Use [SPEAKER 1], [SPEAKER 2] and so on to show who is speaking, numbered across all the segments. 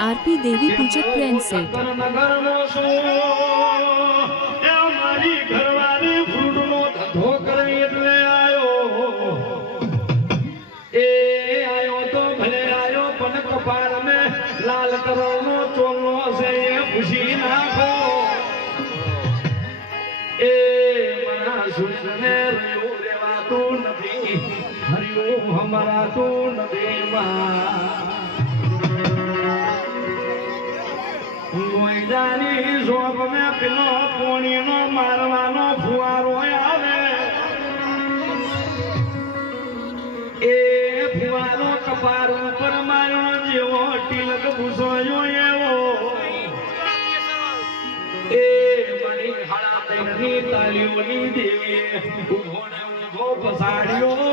[SPEAKER 1] RP દેવી પૂજક પ્રેમ set
[SPEAKER 2] લાલ કલરનો ચોલો છે એ ખુશી નાખો. એ સુરને રહ્યું રેવાતું નથી. હમરાતું નથી માં ગોઈજાની શોપ મેં પેલો પોણીનો મારવાનો ફુવારો આવે. એ ફુવારો કપાર ઉપર માર્યો જેવો તિલક ભૂસોયો એવો. તાલીઓની દેવીએ ઊભો ને ઊભો પસાડ્યો.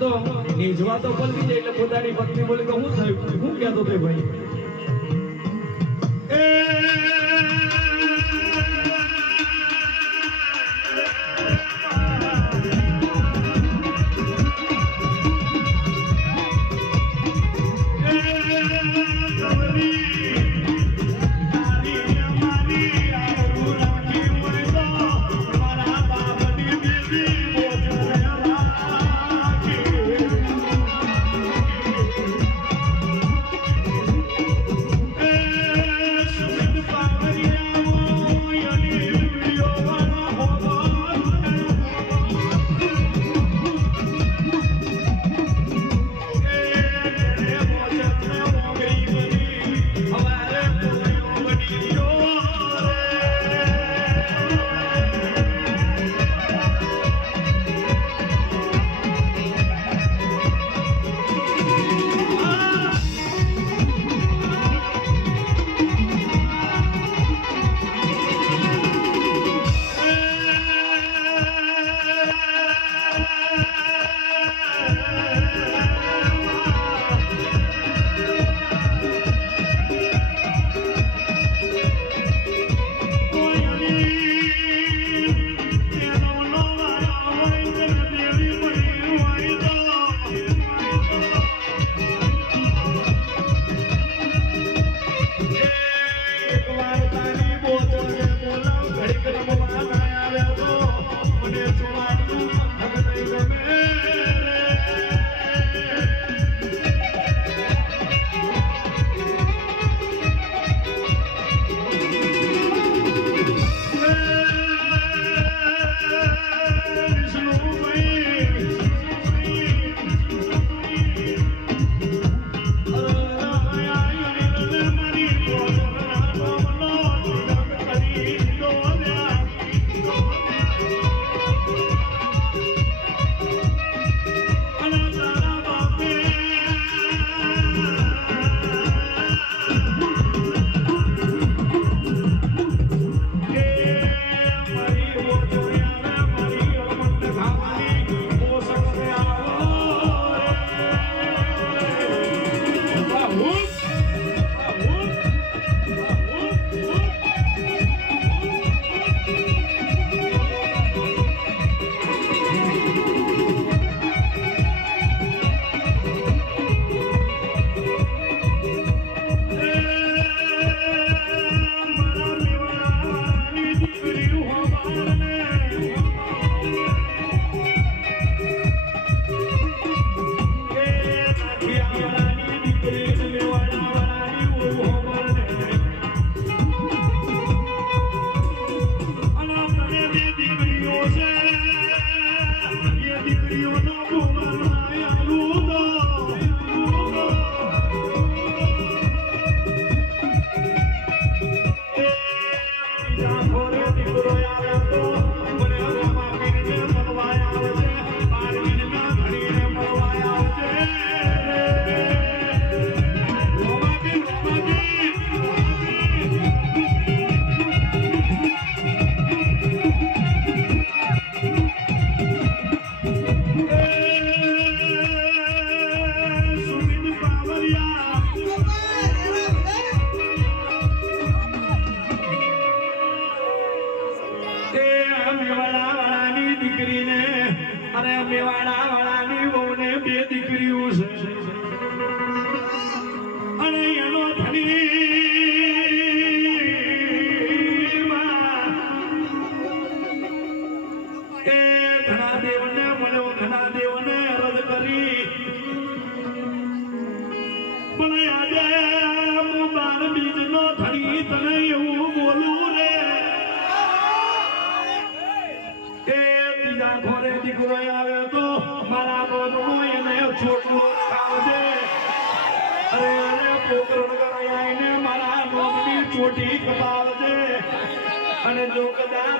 [SPEAKER 2] તો નીજવા તો પલવી જાય એટલે પોતાની પત્ની બોલી તો હું થયું? હું કહેતો તે ભાઈ.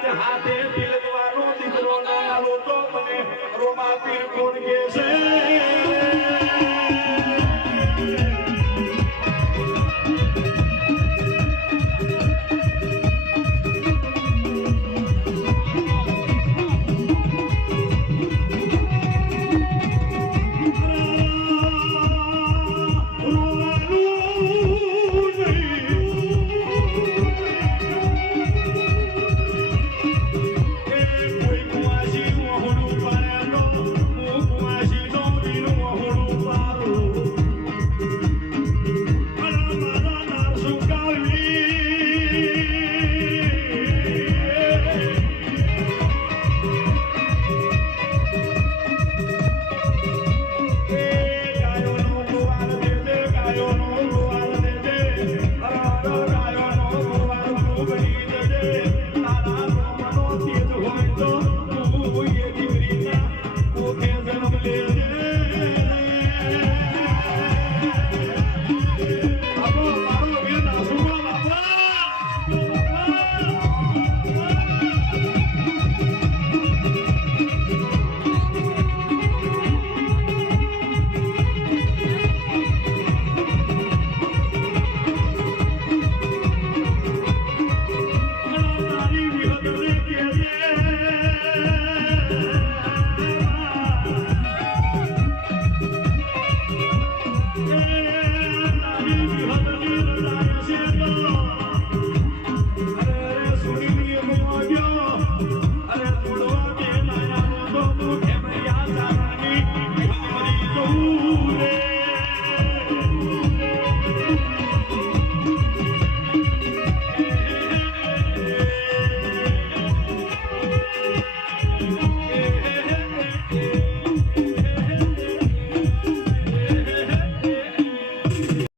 [SPEAKER 2] કદાચ હાથે તિલકવાનો દીકરો ના તો મને રોમાપીર કોણ કે છે